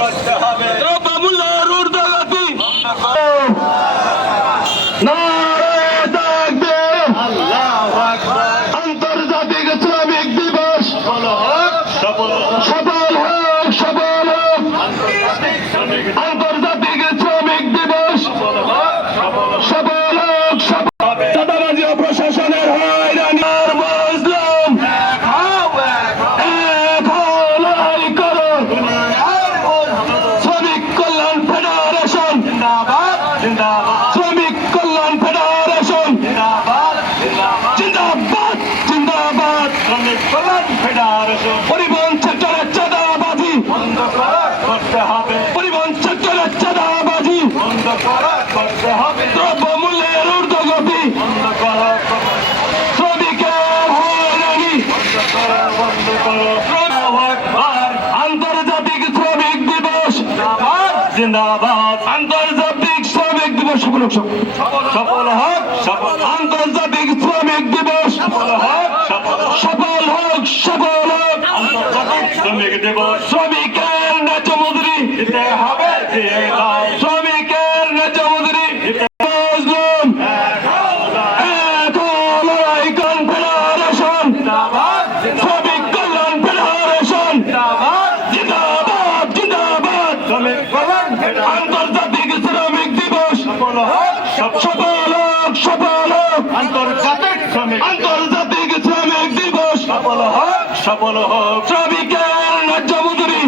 করতে হবে। দ্রব্যমূল্যের ঊর্ধ্বগতি আন্তর্জাতিক শ্রমিক দিবস। সফল হোক। জিন্দাবাদ শ্রমিক কল্যাণ ফেডারেশন। জিন্দাবাদ জিন্দাবাদ। জিন্দাবাদ জিন্দাবাদ। শ্রমিক কল্যাণ ফেডারেশন। পরিবহন সেক্টরের চাঁদাবাজি। বন্ধ করতে হবে। পরিবহন সেক্টরের চাঁদাবাজি। বন্ধ করতে হবে। দ্রব্যমূল্যের ঊর্ধ্বগতি। বন্ধ করা শ্রমিকের হয়রানি বন্ধ করা বন্ধ করো আন্তর্জাতিক শ্রমিক দিবস। জিন্দাবাদ জিন্দাবাদ। আন্তর্জাতিক দিবস সফল হোক আন্তর্জাতিক শ্রমিক দিবস। সফল হোক সফল হোক। সফল হোক সফল হোক। আন্তর্জাতিক শ্রমিক দিবস। শ্রমিকের ন্যায্য মজুরি দিতে হবে। সফল হোক সফল হোক সফল হোক। আন্তর্জাতিক শ্রমিক। আন্তর্জাতিক শ্রমিক দিবস। সফল হক সফল হক। শ্রমিকের ন্যায্য মজুরি।